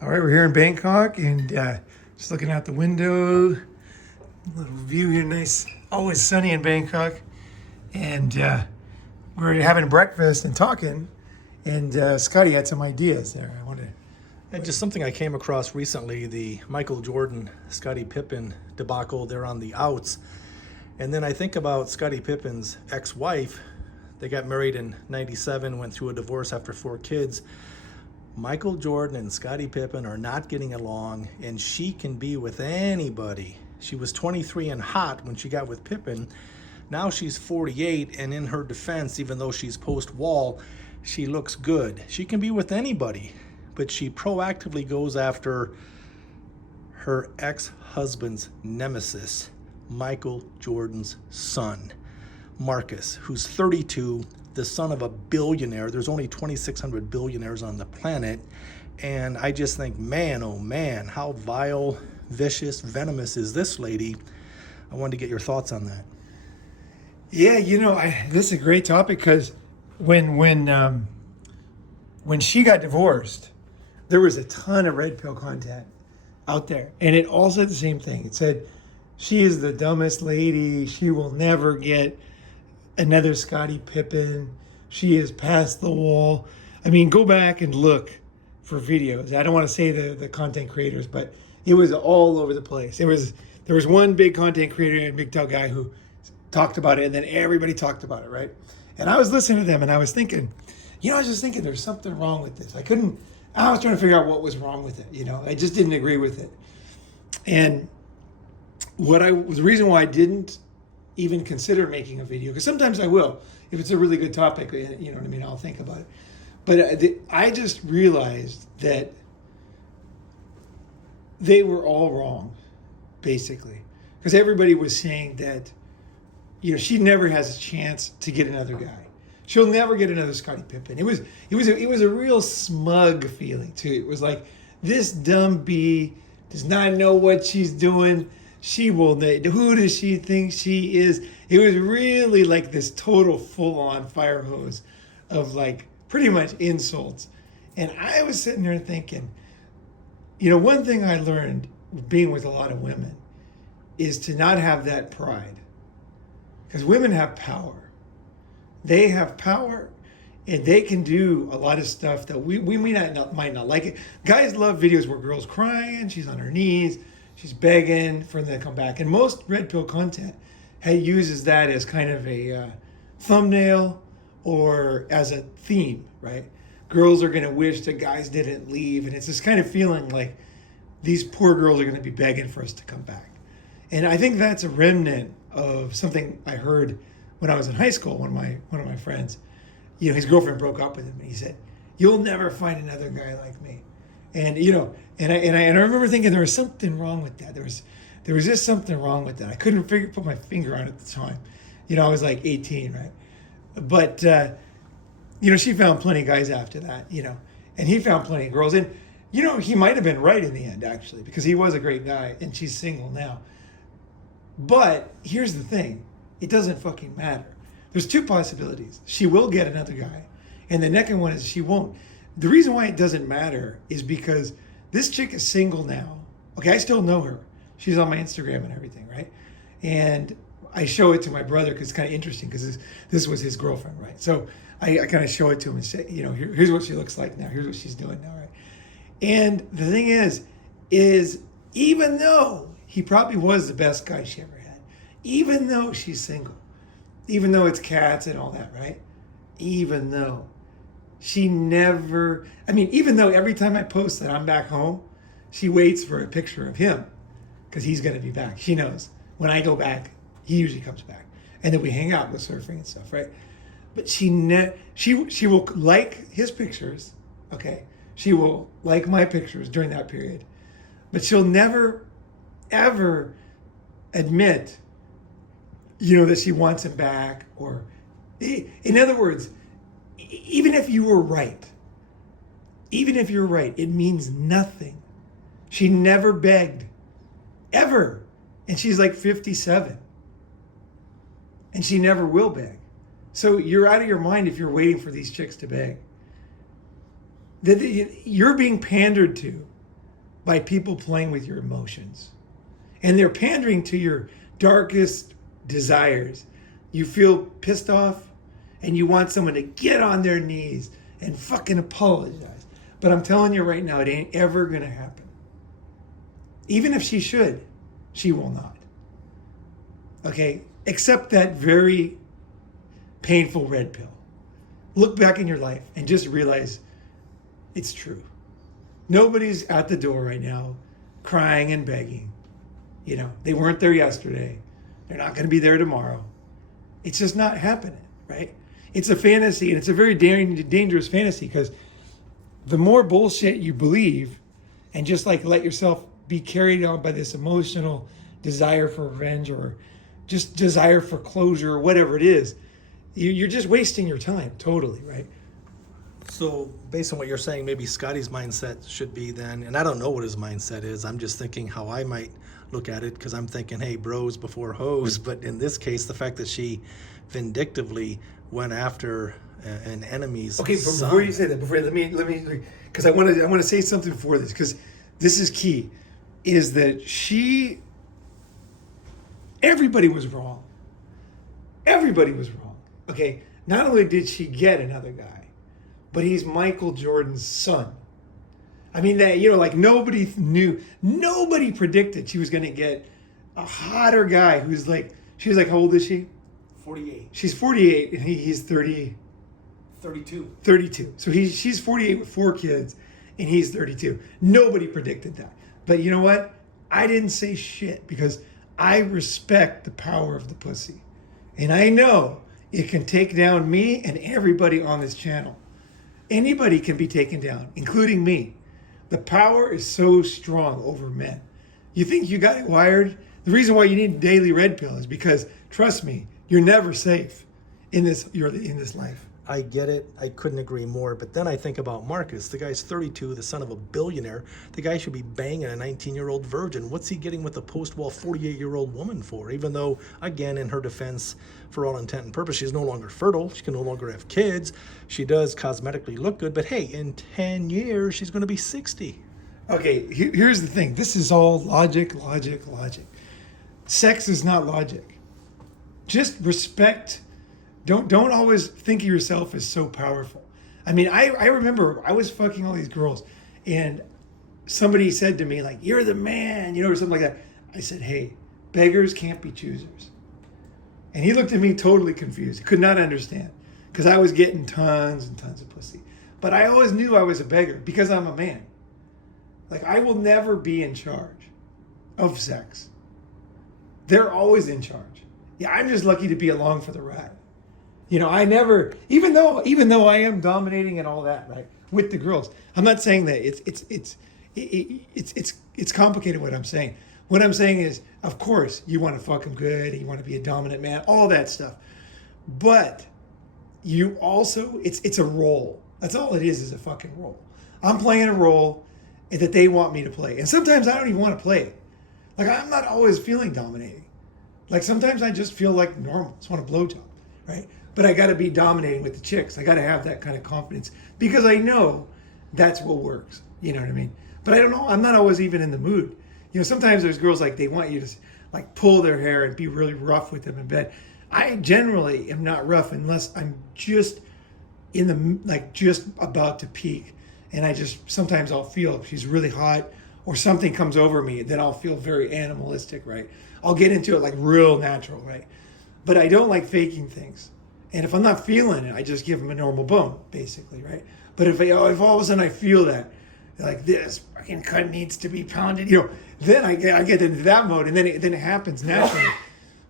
All right, we're here in Bangkok and just looking out the window. Little view here, nice. Always sunny in Bangkok. And we're having breakfast and talking. And Scottie had some ideas there. I wanted And just something I came across recently, the Michael Jordan, Scottie Pippen debacle, they're on the outs. And then I think about Scottie Pippen's ex-wife. They got married in 97, went through a divorce after 4 kids. Michael Jordan and Scottie Pippen are not getting along, and she can be with anybody. She was 23 and hot when she got with Pippen. Now she's 48, and in her defense, even though she's post-wall, she looks good. She can be with anybody, but she proactively goes after her ex-husband's nemesis, Michael Jordan's son, Marcus, who's 32, the son of a billionaire. There's only 2,600 billionaires on the planet. And I just think, man, oh man, how vile, vicious, venomous is this lady? I wanted to get your thoughts on that. Yeah, this is a great topic because when she got divorced, there was a ton of red pill content out there, and it all said the same thing. It said she is the dumbest lady. She will never get another Scottie Pippen. She is past the wall. I mean, go back and look for videos. I don't want to say the content creators, but it was all over the place. There was one big content creator and big tall guy who talked about it, and then everybody talked about it, right? And I was listening to them, and I was thinking, I was just thinking there's something wrong with this. I was trying to figure out what was wrong with it. I just didn't agree with it. And the reason why I didn't even consider making a video, because sometimes I will, if it's a really good topic, you know what I mean, I'll think about it. But I just realized that they were all wrong, basically, because everybody was saying that, she never has a chance to get another guy. She'll never get another Scottie Pippen. It was a real smug feeling too. It was like, this dumb bee does not know what she's doing. She will. Who does she think she is? It was really like this total full-on fire hose of like pretty much insults. And I was sitting there thinking, one thing I learned being with a lot of women is to not have that pride, because women have power. They have power, and they can do a lot of stuff that we might not like it. Guys love videos where girls crying, she's on her knees, she's begging for them to come back. And most red pill content uses that as kind of a thumbnail or as a theme, right? Girls are going to wish that guys didn't leave. And it's this kind of feeling like these poor girls are going to be begging for us to come back. And I think that's a remnant of something I heard when I was in high school. One of my friends, his girlfriend broke up with him, and he said, "You'll never find another guy like me." And I remember thinking there was something wrong with that. There was just something wrong with that. I couldn't put my finger on it at the time. I was like 18, right? But she found plenty of guys after that, and he found plenty of girls. And he might have been right in the end, actually, because he was a great guy, and she's single now. But here's the thing. It doesn't fucking matter. There's 2 possibilities. She will get another guy, and the second one is she won't. The reason why it doesn't matter is because this chick is single now. Okay, I still know her. She's on my Instagram and everything, right? And I show it to my brother because it's kind of interesting, because this was his girlfriend, right? So I kind of show it to him and say, here's what she looks like now. Here's what she's doing now, right? And the thing is even though he probably was the best guy she ever had, even though she's single, even though it's cats and all that, right? Even though even though every time I post that I'm back home, she waits for a picture of him because he's going to be back. She knows when I go back, he usually comes back. And then we hang out, go surfing and stuff, right? But she will like his pictures, okay? She will like my pictures during that period. But she'll never, ever admit, that she wants him back. Or, in other words, even if you were right, it means nothing. She never begged, ever. And she's like 57. And she never will beg. So you're out of your mind if you're waiting for these chicks to beg. You're being pandered to by people playing with your emotions. And they're pandering to your darkest desires. You feel pissed off and you want someone to get on their knees and fucking apologize. But I'm telling you right now, it ain't ever gonna happen. Even if she should, she will not. Okay? Accept that very painful red pill. Look back in your life and just realize it's true. Nobody's at the door right now crying and begging. You know, they weren't there yesterday. They're not going to be there tomorrow. It's just not happening, right? It's a fantasy, and it's a very dangerous fantasy, because the more bullshit you believe and just like let yourself be carried on by this emotional desire for revenge or just desire for closure or whatever it is, you're just wasting your time totally, right? So based on what you're saying, maybe Scottie's mindset should be then, and I don't know what his mindset is, I'm just thinking how I might look at it, because I'm thinking, hey, bros before hoes. But in this case, the fact that she vindictively went after an enemy's okay, but son. before you say that, let me because I want to say something before this, because this is key, is that everybody was wrong. Everybody was wrong. Okay, not only did she get another guy, but he's Michael Jordan's son. I mean, that, you know, like nobody predicted she was going to get a hotter guy who's like, she was like, how old is she? 48. She's 48 and he's 32. So she's 48 with 4 kids and he's 32. Nobody predicted that. But you know what? I didn't say shit because I respect the power of the pussy. And I know it can take down me and everybody on this channel. Anybody can be taken down, including me. The power is so strong over men. You think you got it wired? The reason why you need a daily red pill is because, trust me, you're never safe in this life. I get it. I couldn't agree more. But then I think about Marcus. The guy's 32, the son of a billionaire. The guy should be banging a 19-year-old virgin. What's he getting with a post-wall 48-year-old woman for? Even though, again, in her defense, for all intent and purpose, she's no longer fertile. She can no longer have kids. She does cosmetically look good. But hey, in 10 years, she's going to be 60. Okay, here's the thing. This is all logic. Sex is not logic. Just respect. Don't always think of yourself as so powerful. I mean, I remember I was fucking all these girls and somebody said to me, like, you're the man, you know, or something like that. I said, hey, beggars can't be choosers. And he looked at me totally confused. He could not understand because I was getting tons and tons of pussy. But I always knew I was a beggar because I'm a man. Like, I will never be in charge of sex. They're always in charge. Yeah, I'm just lucky to be along for the ride. You know, I never, even though I am dominating and all that, right, with the girls, I'm not saying that it's complicated what I'm saying. What I'm saying is, of course, you want to fuck them good, you want to be a dominant man, all that stuff. But you also, it's a role. That's all it is a fucking role. I'm playing a role that they want me to play. And sometimes I don't even want to play it. Like, I'm not always feeling dominating. Like, sometimes I just feel like normal. Just want a blowjob, right? But I got to be dominating with the chicks. I got to have that kind of confidence because I know that's what works. You know what I mean? But I don't know. I'm not always even in the mood. You know, sometimes there's girls like they want you to like pull their hair and be really rough with them in bed. I generally am not rough unless I'm just just about to peak. And sometimes I'll feel if she's really hot or something comes over me, then I'll feel very animalistic, right? I'll get into it like real natural, right? But I don't like faking things. And if I'm not feeling it, I just give them a normal bone, basically, right? But if all of a sudden I feel that, like this fucking cut needs to be pounded, you know, then I get into that mode, and then it happens naturally.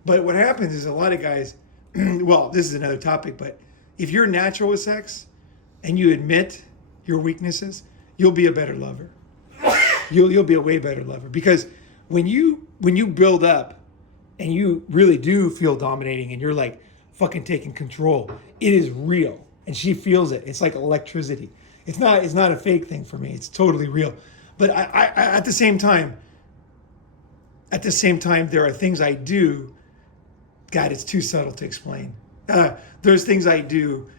But what happens is a lot of guys, well, this is another topic, but if you're natural with sex and you admit your weaknesses, you'll be a better lover. You'll be a way better lover, because when you build up and you really do feel dominating and you're like fucking taking control, it is real, and she feels it. It's like electricity. It's not a fake thing for me. It's totally real. But I at the same time, there are things I do. God, it's too subtle to explain. There's things I do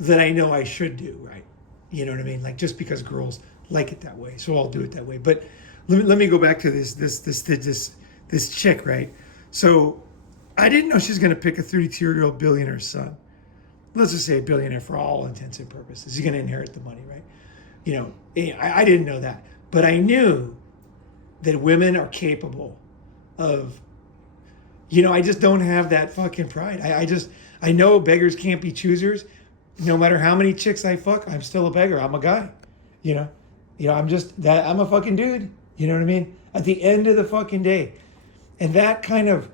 that I know I should do, right? You know what I mean? Like, just because girls like it that way, so I'll do it that way. But let me go back to this chick, right? So I didn't know she was going to pick a 32-year-old billionaire's son. Let's just say a billionaire for all intents and purposes. He's going to inherit the money, right? You know, I didn't know that, but I knew that women are capable of, you know, I just don't have that fucking pride. I know beggars can't be choosers. No matter how many chicks I fuck, I'm still a beggar. I'm a guy, you know, I'm a fucking dude. You know what I mean? At the end of the fucking day. And that kind of,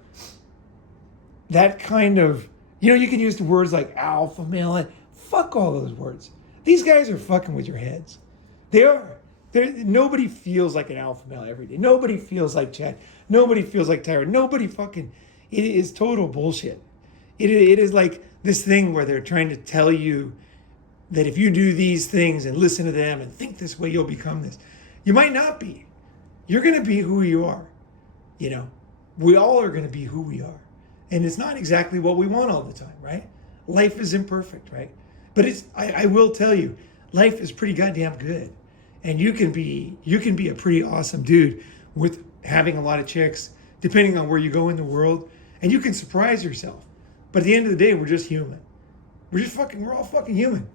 you know, you can use the words like alpha male. Fuck all those words. These guys are fucking with your heads. They are. Nobody feels like an alpha male every day. Nobody feels like Chad. Nobody feels like Tyra. Nobody fucking, it is total bullshit. It is like this thing where they're trying to tell you that if you do these things and listen to them and think this way, you'll become this. You might not be. You're going to be who you are. You know, we all are going to be who we are. And it's not exactly what we want all the time, right? Life is imperfect, right? But I will tell you, life is pretty goddamn good. And you can be a pretty awesome dude with having a lot of chicks, depending on where you go in the world, and you can surprise yourself. But at the end of the day, we're just human. We're all fucking human.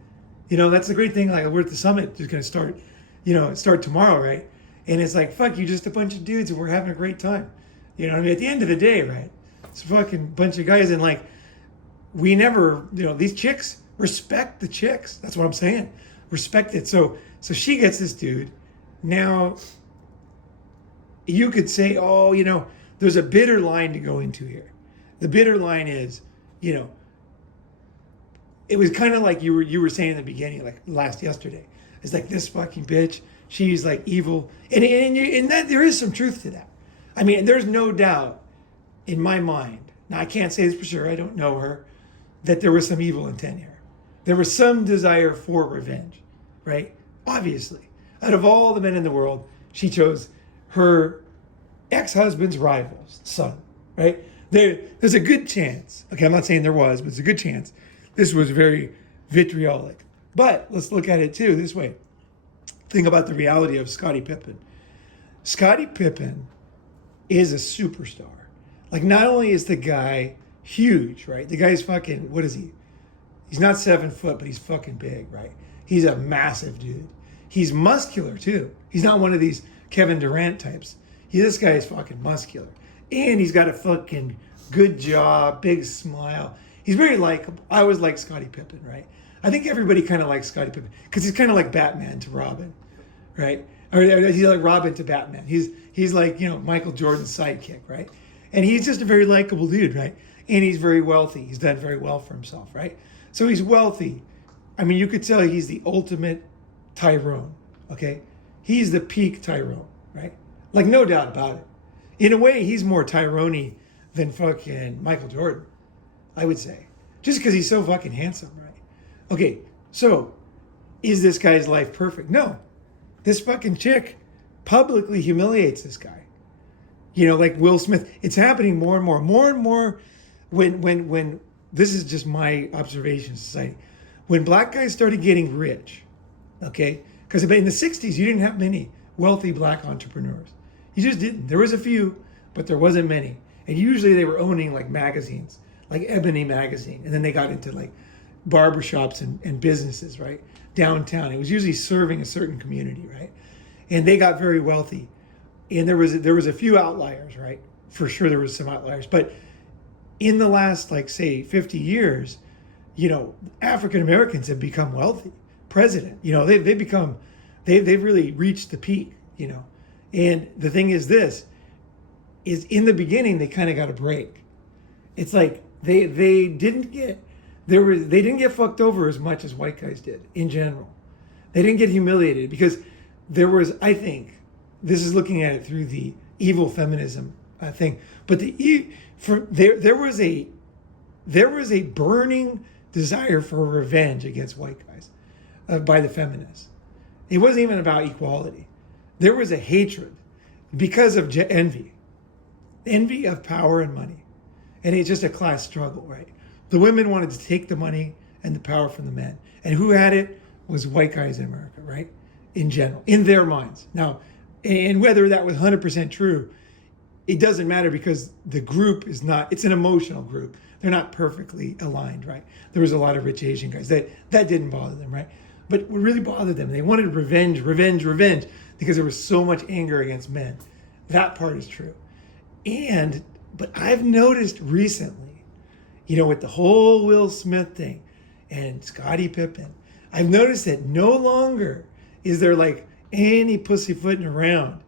You know, that's the great thing. Like, we're at the summit, just gonna start tomorrow, right? And it's like, fuck, you just a bunch of dudes and we're having a great time. You know what I mean? At the end of the day, right? It's a fucking bunch of guys, and like, we never, you know, these chicks respect the chicks. That's what I'm saying. Respect it. So she gets this dude. Now, you could say, oh, you know, there's a bitter line to go into here. The bitter line is, you know, it was kind of like you were saying in the beginning, like yesterday. It's like, this fucking bitch, she's like evil. And that there is some truth to that. I mean, there's no doubt in my mind, now I can't say this for sure, I don't know her, that there was some evil intent here. There was some desire for revenge, right? Obviously. Out of all the men in the world, she chose her ex-husband's rival's son, right? There's a good chance, okay, I'm not saying there was, but it's a good chance this was very vitriolic. But let's look at it too this way. Think about the reality of Scottie Pippen. Scottie Pippen is a superstar. Like, not only is the guy huge, right? The guy's fucking, what is he? He's not 7 foot, but he's fucking big, right? He's a massive dude. He's muscular too. He's not one of these Kevin Durant types. This guy is fucking muscular. And he's got a fucking good jaw, big smile. He's very likable. I always like Scottie Pippen, right? I think everybody kind of likes Scottie Pippen because he's kind of like Batman to Robin, right? Or he's like Robin to Batman. He's like, you know, Michael Jordan's sidekick, right? And he's just a very likable dude, right? And he's very wealthy. He's done very well for himself, right? So he's wealthy. I mean, you could tell he's the ultimate Tyrone, okay? He's the peak Tyrone, right? Like, no doubt about it. In a way, he's more Tyrone-y than fucking Michael Jordan, I would say. Just because he's so fucking handsome, right? Okay, so is this guy's life perfect? No. This fucking chick publicly humiliates this guy. You know, like Will Smith. It's happening more and more when this is just my observation of society. When black guys started getting rich, okay? Because in the 60s, you didn't have many wealthy black entrepreneurs. You just didn't. There was a few, but there wasn't many. And usually they were owning like magazines, like Ebony magazine. And then they got into like barbershops and businesses, right? Downtown. It was usually serving a certain community, right? And they got very wealthy. And there was a few outliers, right? For sure there was some outliers. But in the last, like, say, 50 years, you know, African Americans have become wealthy. President, you know, they've really reached the peak, you know. And the thing is this, is in the beginning, they kind of got a break. It's like they didn't get fucked over as much as white guys did in general. They didn't get humiliated because there was, I think, this is looking at it through the evil feminism thing, but there was a burning desire for revenge against white guys by the feminists. It wasn't even about equality. There was a hatred because of envy of power and money, and it's just a class struggle, right? The women wanted to take the money and the power from the men, and who had it was white guys in America, right? in general, in their minds. Now, and whether that was 100% true, it doesn't matter because the group is not, it's an emotional group. They're not perfectly aligned, right? There was a lot of rich Asian guys. That didn't bother them, right? But what really bothered them, they wanted revenge because there was so much anger against men. That part is true. But I've noticed recently, with the whole Will Smith thing and Scottie Pippen, I've noticed that no longer is there like any pussyfooting around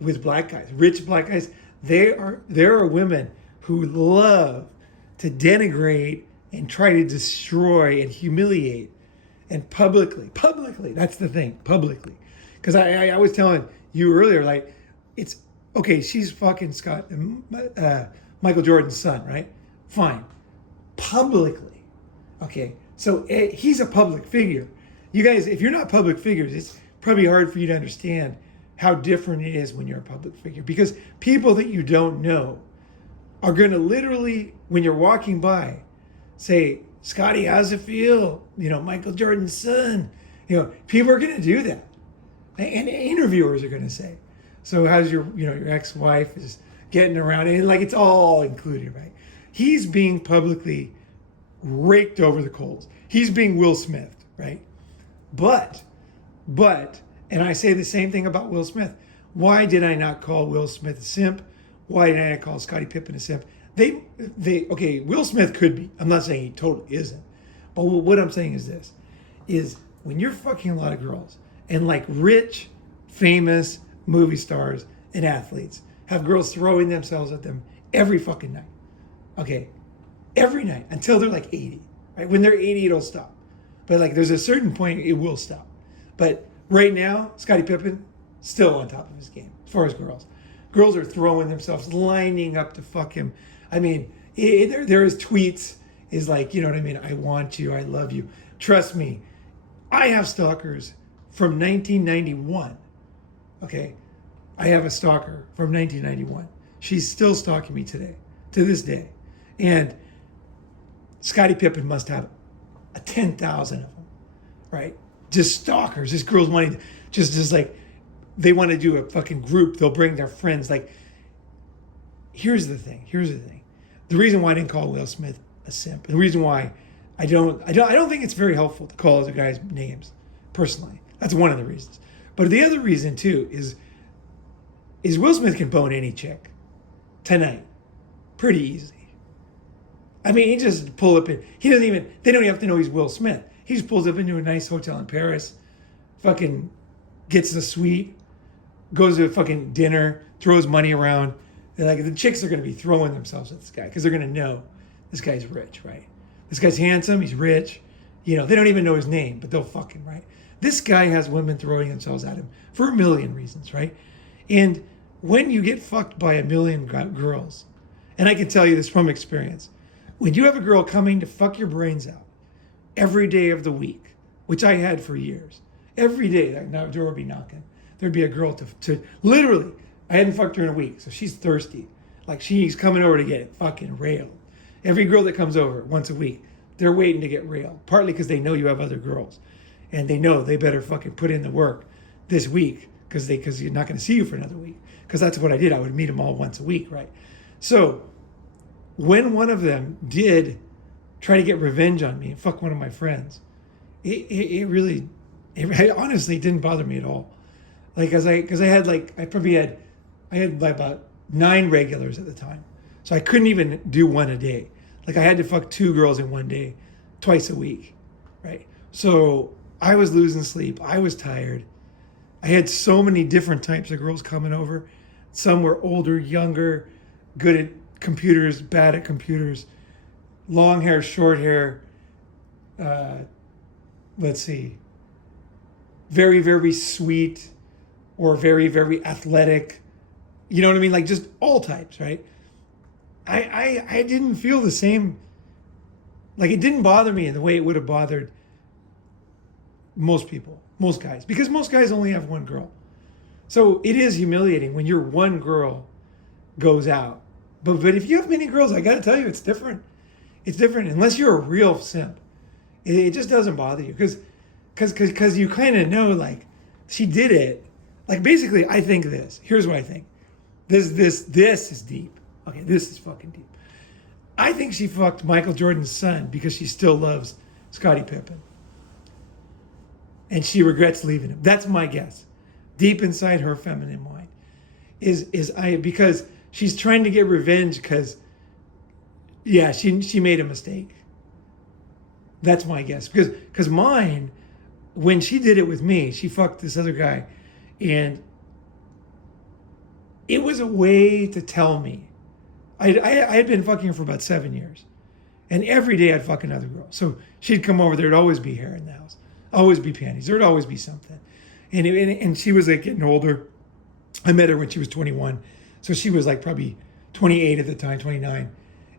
with black guys, rich black guys. There are women who love to denigrate and try to destroy and humiliate, and publicly, that's the thing, publicly. Because I was telling you earlier, like, it's, okay, she's fucking Michael Jordan's son, right? Fine. Publicly. Okay, so he's a public figure. You guys, if you're not public figures, it's probably hard for you to understand how different it is when you're a public figure. Because people that you don't know are going to literally, when you're walking by, say, Scottie, how's it feel? Michael Jordan's son. People are going to do that. And interviewers are going to say, so how's your ex-wife is getting around, and like it's all included, right? He's being publicly raked over the coals. He's being Will Smith, right? But, and I say the same thing about Will Smith. Why did I not call Will Smith a simp? Why did I not call Scottie Pippen a simp? Okay, Will Smith could be. I'm not saying he totally isn't. But what I'm saying is this, is when you're fucking a lot of girls and like rich, famous movie stars and athletes have girls throwing themselves at them every fucking night. Okay, every night until they're like 80, right? When they're 80, it'll stop. But like there's a certain point it will stop. But right now, Scottie Pippen, still on top of his game as far as girls. Girls are throwing themselves, lining up to fuck him. I mean, there is tweets, is like, you know what I mean? I want you, I love you. Trust me, I have stalkers from 1991. Okay, I have a stalker from 1991. She's still stalking me today, to this day. And Scottie Pippen must have 10,000 of them, right? Just stalkers, just girls wanting, just like, they want to do a fucking group. They'll bring their friends. Like, here's the thing. The reason why I didn't call Will Smith a simp, the reason why I don't think it's very helpful to call other guys names, personally. That's one of the reasons. But the other reason too is Will Smith can bone any chick tonight, pretty easy. I mean, he just pull up in. They don't even have to know he's Will Smith. He just pulls up into a nice hotel in Paris, fucking gets the suite, goes to a fucking dinner, throws money around. And like the chicks are going to be throwing themselves at this guy because they're going to know this guy's rich, right? This guy's handsome, he's rich. They don't even know his name, but they'll fuck him, right? This guy has women throwing themselves at him for a million reasons, right? And when you get fucked by a million girls, and I can tell you this from experience, when you have a girl coming to fuck your brains out every day of the week, which I had for years, every day that door would be knocking, there'd be a girl to literally, I hadn't fucked her in a week, so she's thirsty. Like she's coming over to get fucking railed. Every girl that comes over once a week, they're waiting to get railed, partly because they know you have other girls. And they know they better fucking put in the work this week because you're not going to see you for another week. Because that's what I did. I would meet them all once a week, right? So when one of them did try to get revenge on me and fuck one of my friends, it honestly didn't bother me at all. Like, because I had about 9 regulars at the time. So I couldn't even do one a day. Like I had to fuck 2 girls in one day, twice a week, right? So I was losing sleep. I was tired. I had so many different types of girls coming over. Some were older, younger, good at computers, bad at computers, long hair, short hair. Let's see. Very, very sweet or very, very athletic. You know what I mean? Like just all types, right? I didn't feel the same. Like it didn't bother me in the way it would have bothered most people, most guys, because most guys only have one girl. So it is humiliating when your one girl goes out. But if you have many girls, I got to tell you, it's different. It's different unless you're a real simp. It just doesn't bother you because you kind of know like she did it. Like basically, I think this. Here's what I think. This is deep. Okay, this is fucking deep. I think she fucked Michael Jordan's son because she still loves Scottie Pippen. And she regrets leaving him. That's my guess. Deep inside her feminine mind. Because she's trying to get revenge because she made a mistake. That's my guess. Because mine, when she did it with me, she fucked this other guy. And it was a way to tell me. I had been fucking her for about 7 years. And every day I'd fuck another girl. So she'd come over, there'd always be hair in the house. Always be panties. There'd always be something. And she was like getting older. I met her when she was 21. So she was like probably 28 at the time, 29.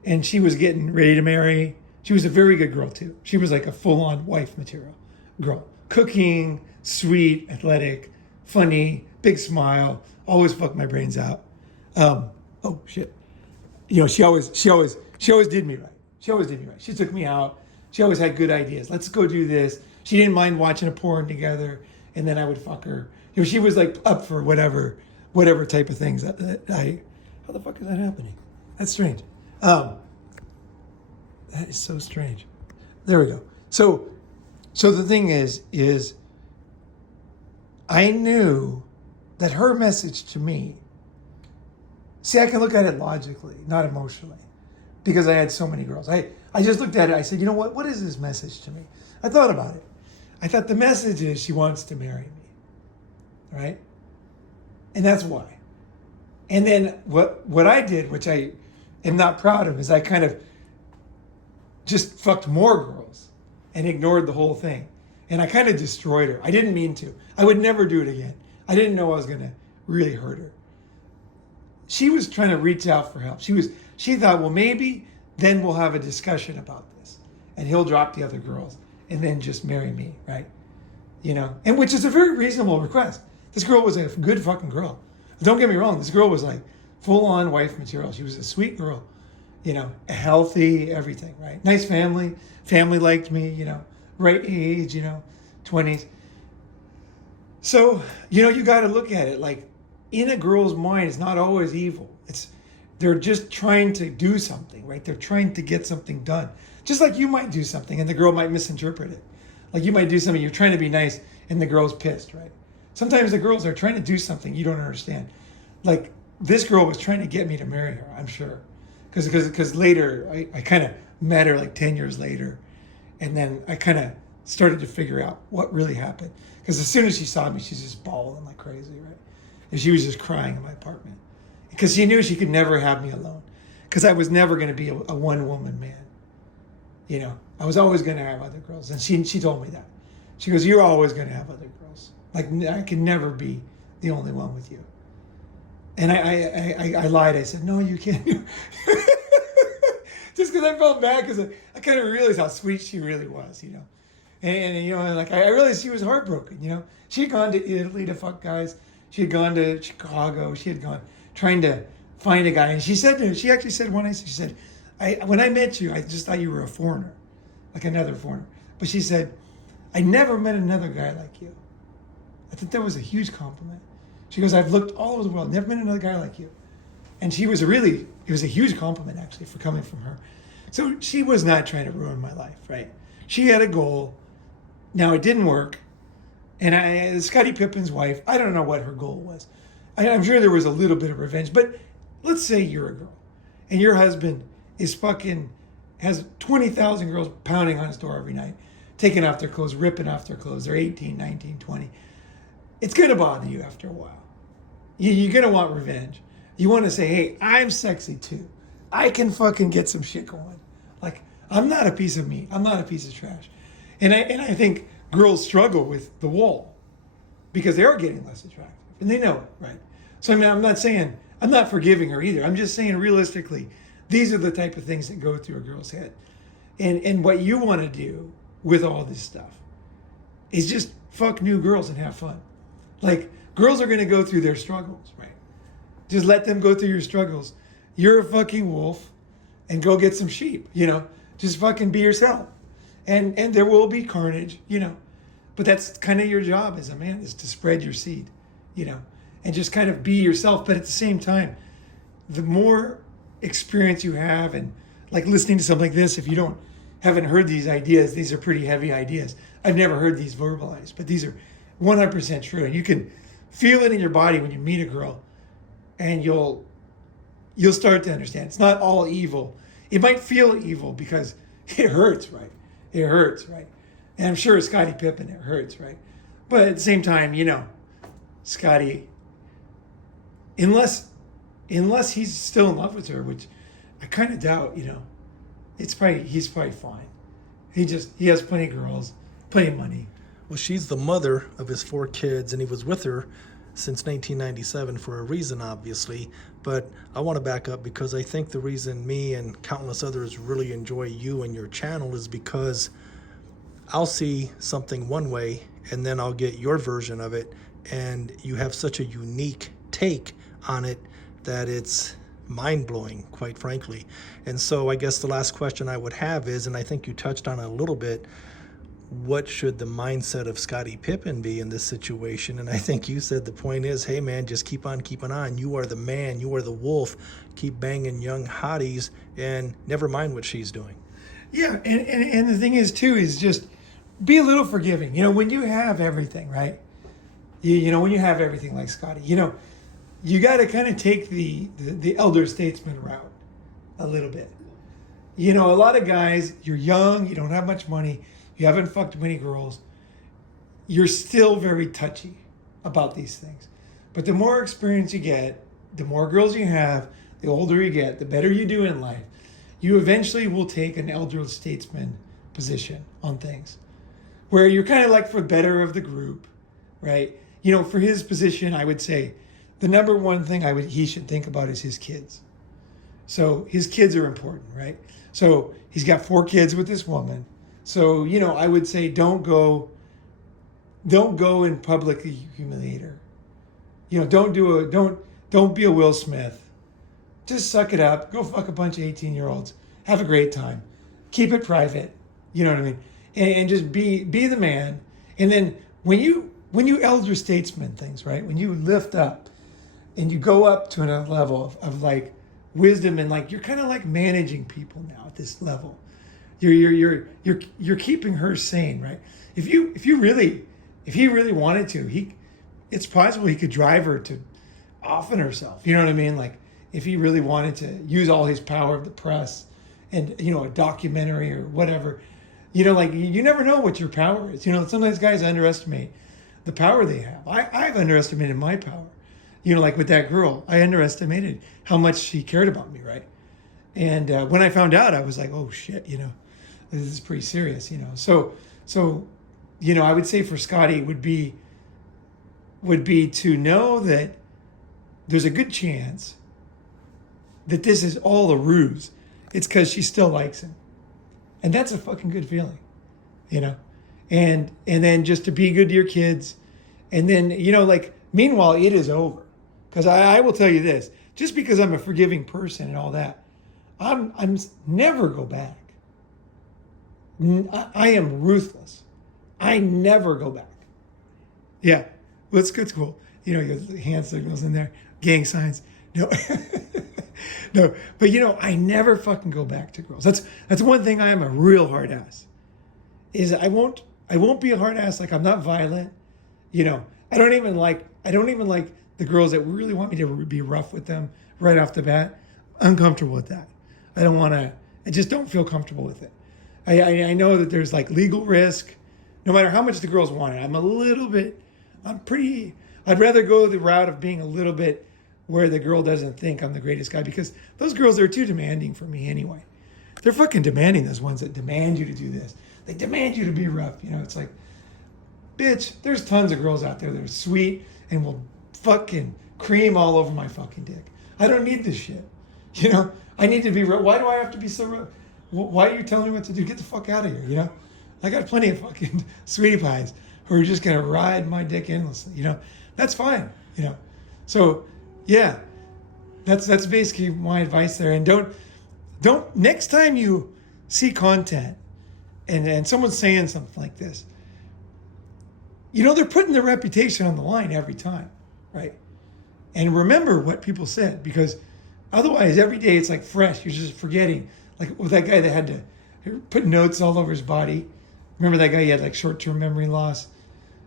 And she was getting ready to marry. She was a very good girl too. She was like a full-on wife material girl. Cooking, sweet, athletic, funny, big smile, always fucked my brains out. Oh shit. You know, she always did me right. She always did me right. She took me out. She always had good ideas. Let's go do this. She didn't mind watching a porn together, and then I would fuck her. You know, she was like up for whatever type of things that how the fuck is that happening? That's strange. That is so strange. There we go. So the thing is I knew that her message to me, see, I can look at it logically, not emotionally, because I had so many girls. I just looked at it. I said, you know what? What is this message to me? I thought about it. I thought the message is she wants to marry me, right? And that's why. And then what I did, which I am not proud of, is I kind of just fucked more girls and ignored the whole thing. And I kind of destroyed her. I didn't mean to. I would never do it again. I didn't know I was going to really hurt her. She was trying to reach out for help. She thought, well, maybe then we'll have a discussion about this. And he'll drop the other girls and then just marry me, right? You know, and which is a very reasonable request. This girl was a good fucking girl. Don't get me wrong. This girl was like full-on wife material. She was a sweet girl, you know, healthy, everything, right? Nice family. Family liked me, you know, right age, you know, 20s. So, you know, you got to look at it like in a girl's mind, it's not always evil. They're just trying to do something, right? They're trying to get something done. Just like you might do something and the girl might misinterpret it. Like you might do something, you're trying to be nice and the girl's pissed, right? Sometimes the girls are trying to do something you don't understand. Like this girl was trying to get me to marry her, I'm sure. Because later, I kind of met her like 10 years later. And then I kind of started to figure out what really happened. Because as soon as she saw me, she's just bawling like crazy, right? And she was just crying in my apartment. Because she knew she could never have me alone. Because I was never going to be a one-woman man. You know, I was always going to have other girls. And she told me that. She goes, you're always going to have other girls. Like, I can never be the only one with you. And I lied. I said, no, you can't. Just because I felt bad because I kind of realized how sweet she really was, you know. And you know, like I realized she was heartbroken, you know. She had gone to Italy to fuck guys. She had gone to Chicago. She had gone trying to find a guy. And she actually said one night, she said, when I met you, I just thought you were a foreigner, like another foreigner. But she said, I never met another guy like you. I thought that was a huge compliment. She goes, I've looked all over the world, never met another guy like you. And it was a huge compliment actually for coming from her. So she was not trying to ruin my life, right? She had a goal. Now it didn't work. And Scottie Pippen's wife, I don't know what her goal was. I'm sure there was a little bit of revenge, but let's say you're a girl and your husband has 20,000 girls pounding on his door every night, taking off their clothes, ripping off their clothes. They're 18, 19, 20. It's going to bother you after a while. You're going to want revenge. You want to say, hey, I'm sexy too. I can fucking get some shit going. Like, I'm not a piece of meat. I'm not a piece of trash. And I think girls struggle with the wall because they are getting less attractive. And they know it, right? So I mean, I'm not forgiving her either. I'm just saying realistically, these are the type of things that go through a girl's head. And what you want to do with all this stuff is just fuck new girls and have fun. Like, girls are going to go through their struggles, right? Just let them go through your struggles. You're a fucking wolf and go get some sheep, you know? Just fucking be yourself. And there will be carnage, you know? But that's kind of your job as a man, is to spread your seed, you know, and just kind of be yourself. But at the same time, the more experience you have, and like listening to something like this, if you haven't heard these ideas, these are pretty heavy ideas. I've never heard these verbalized, but these are 100% true. And you can feel it in your body when you meet a girl, and you'll start to understand. It's not all evil. It might feel evil because it hurts, right? It hurts, right? And I'm sure Scottie Pippen, it hurts, right? But at the same time, you know, Scottie, unless he's still in love with her, which I kind of doubt, you know, he's probably fine. He has plenty of girls, plenty of money. Well, she's the mother of his 4 kids, and he was with her since 1997 for a reason, obviously. But I want to back up, because I think the reason me and countless others really enjoy you and your channel is because I'll see something one way, and then I'll get your version of it, and you have such a unique take on it that it's mind-blowing, quite frankly. And so I guess the last question I would have is, and I think you touched on it a little bit, what should the mindset of Scottie Pippen be in this situation? And I think you said the point is, hey man, just keep on keeping on. You are the man, you are the wolf. Keep banging young hotties and never mind what she's doing. Yeah, and the thing is too, is just be a little forgiving. You know, when you have everything, right? You know, when you have everything like Scottie, you know, you got to kind of take the elder statesman route a little bit. You know, a lot of guys, you're young, you don't have much money, you haven't fucked many girls, you're still very touchy about these things. But the more experience you get, the more girls you have, the older you get, the better you do in life, you eventually will take an elder statesman position on things, where you're kind of like for better of the group, right? You know, for his position, I would say the number one thing he should think about is his kids. So his kids are important, right? So he's got 4 kids with this woman. So, you know, I would say don't go and publicly humiliate her. You know, don't be a Will Smith. Just suck it up. Go fuck a bunch of 18-year-olds. Have a great time. Keep it private. You know what I mean? And just be the man. And then when you elder statesman things, right? When you lift up and you go up to another level of like wisdom, and like you're kind of like managing people now at this level. You're keeping her sane, right? If he really wanted to, it's possible he could drive her to offen herself. You know what I mean? Like if he really wanted to use all his power of the press and, you know, a documentary or whatever, you know, like you never know what your power is. You know, sometimes guys underestimate the power they have. I've underestimated my power. You know, like with that girl, I underestimated how much she cared about me, right? And when I found out, I was like, oh shit, you know, this is pretty serious, you know. So, you know, I would say for Scottie would be to know that there's a good chance that this is all a ruse. It's because she still likes him. And that's a fucking good feeling, you know? And then just to be good to your kids. And then, you know, like, meanwhile, it is over. Because I will tell you this, just because I'm a forgiving person and all that, I'm never go back. I am ruthless. I never go back. Yeah, well, it's good, cool. You know, you got hand signals in there, gang signs. No, no, but you know, I never fucking go back to girls. That's one thing I am a real hard ass. Is I won't be a hard ass. Like I'm not violent. You know, I don't even like the girls that really want me to be rough with them right off the bat. Uncomfortable with that. I just don't feel comfortable with it. I know that there's like legal risk, no matter how much the girls want it. I'd rather go the route of being a little bit where the girl doesn't think I'm the greatest guy, because those girls are too demanding for me anyway. They're fucking demanding, those ones that demand you to do this. They demand you to be rough. You know, it's like, bitch, there's tons of girls out there that are sweet and will fucking cream all over my fucking dick. I don't need this shit. You know, I need to be rough. Why do I have to be so rough? Why are you telling me what to do? Get the fuck out of here, you know? I got plenty of fucking sweetie pies who are just going to ride my dick endlessly, you know? That's fine, you know? So, yeah, that's basically my advice there. And don't next time you see content and someone's saying something like this, they're putting their reputation on the line every time, right? And remember what people said, because otherwise every day it's like fresh. You're just forgetting. Like with that guy that had to put notes all over his body. Remember that guy? He had like short-term memory loss.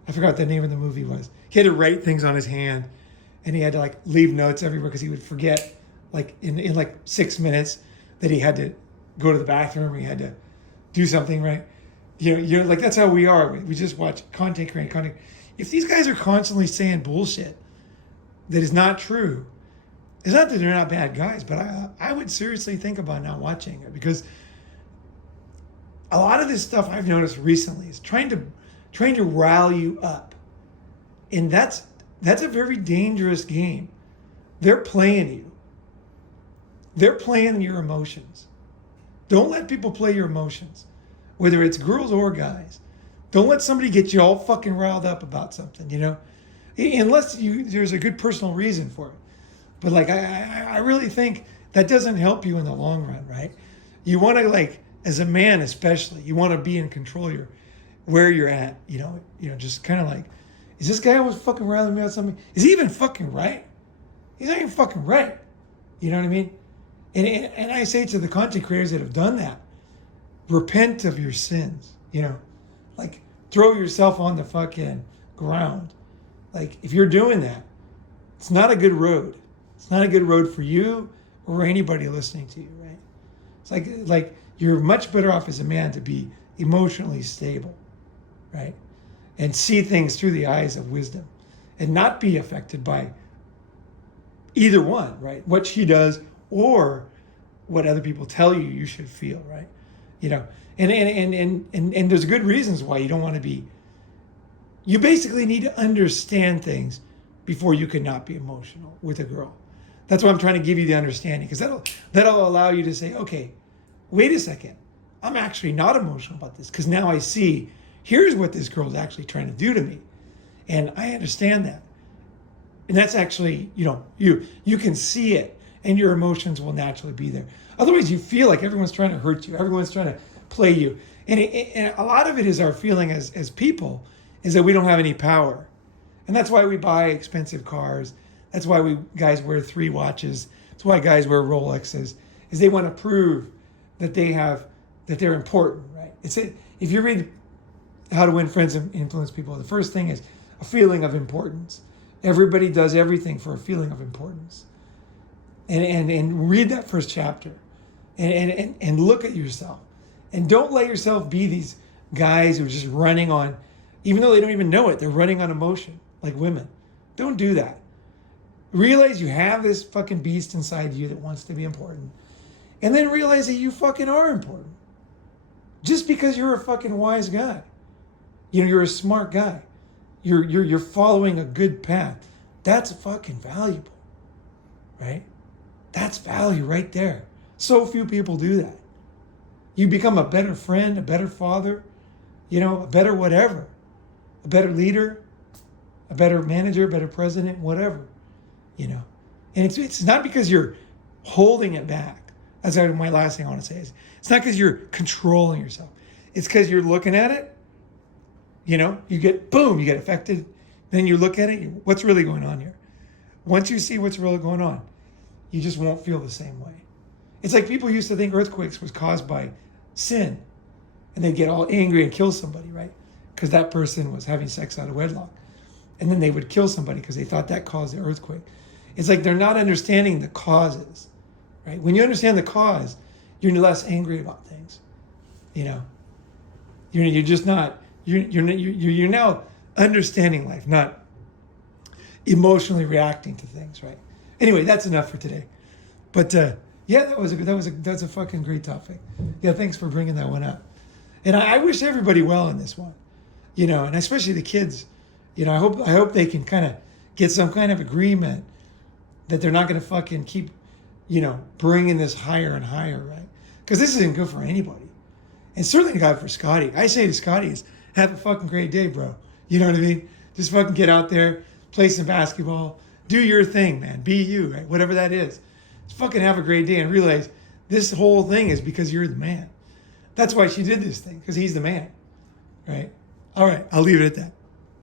I forgot what the name of the movie was. He had to write things on his hand, and he had to like leave notes everywhere because he would forget like in like 6 minutes that he had to go to the bathroom or he had to do something, right? You're like, that's how we are. We just watch content creating content. If these guys are constantly saying bullshit that is not true, it's not that they're not bad guys, but I would seriously think about not watching it, because a lot of this stuff I've noticed recently is trying to rile you up. And that's a very dangerous game. They're playing you. They're playing your emotions. Don't let people play your emotions, whether it's girls or guys. Don't let somebody get you all fucking riled up about something, unless there's a good personal reason for it. But like, I really think that doesn't help you in the long run, right? You want to, like, as a man especially, you want to be in control of where you're at, just kind of like, is this guy always fucking riling me about something? Is he even fucking right? He's not even fucking right. You know what I mean? And I say to the content creators that have done that, repent of your sins, like throw yourself on the fucking ground. Like, if you're doing that, it's not a good road. It's not a good road for you or anybody listening to you, right? It's like you're much better off as a man to be emotionally stable, right? And see things through the eyes of wisdom and not be affected by either one, right? What she does or what other people tell you should feel, right? And there's good reasons why you don't want to be. You basically need to understand things before you can not be emotional with a girl. That's why I'm trying to give you the understanding, because that'll allow you to say, okay, wait a second, I'm actually not emotional about this, because now I see here's what this girl's actually trying to do to me, and I understand that. And that's actually, you can see it, and your emotions will naturally be there. Otherwise, you feel like everyone's trying to hurt you, everyone's trying to play you, and a lot of it is our feeling as people is that we don't have any power, and that's why we buy expensive cars. That's why guys wear 3 watches. That's why guys wear Rolexes, is they want to prove that they're important, right? If you read How to Win Friends and Influence People, the first thing is a feeling of importance. Everybody does everything for a feeling of importance. And read that first chapter and look at yourself. And don't let yourself be these guys who are just running on, even though they don't even know it, they're running on emotion, like women. Don't do that. Realize you have this fucking beast inside you that wants to be important. And then realize that you fucking are important. Just because you're a fucking wise guy. You're a smart guy. You're following a good path. That's fucking valuable. Right? That's value right there. So few people do that. You become a better friend, a better father, a better whatever. A better leader, a better manager, a better president, whatever. And it's not because you're holding it back. That's my last thing I want to say is, it's not because you're controlling yourself. It's because you're looking at it. You get affected. Then you look at it. What's really going on here? Once you see what's really going on, you just won't feel the same way. It's like people used to think earthquakes was caused by sin, and they'd get all angry and kill somebody, right? Because that person was having sex out of wedlock. And then they would kill somebody because they thought that caused the earthquake. It's like they're not understanding the causes, right? When you understand the cause, you're less angry about things. You're just not. You're now understanding life, not emotionally reacting to things, right? Anyway, that's enough for today. But that's a fucking great topic. Yeah, thanks for bringing that one up. And I wish everybody well in this one, and especially the kids. I hope they can kind of get some kind of agreement that they're not going to fucking keep, bringing this higher and higher, right? Because this isn't good for anybody. And certainly not for Scottie. I say to Scottie is, have a fucking great day, bro. You know what I mean? Just fucking get out there, play some basketball, do your thing, man. Be you, right? Whatever that is. Just fucking have a great day and realize this whole thing is because you're the man. That's why she did this thing, because he's the man, right? All right, I'll leave it at that.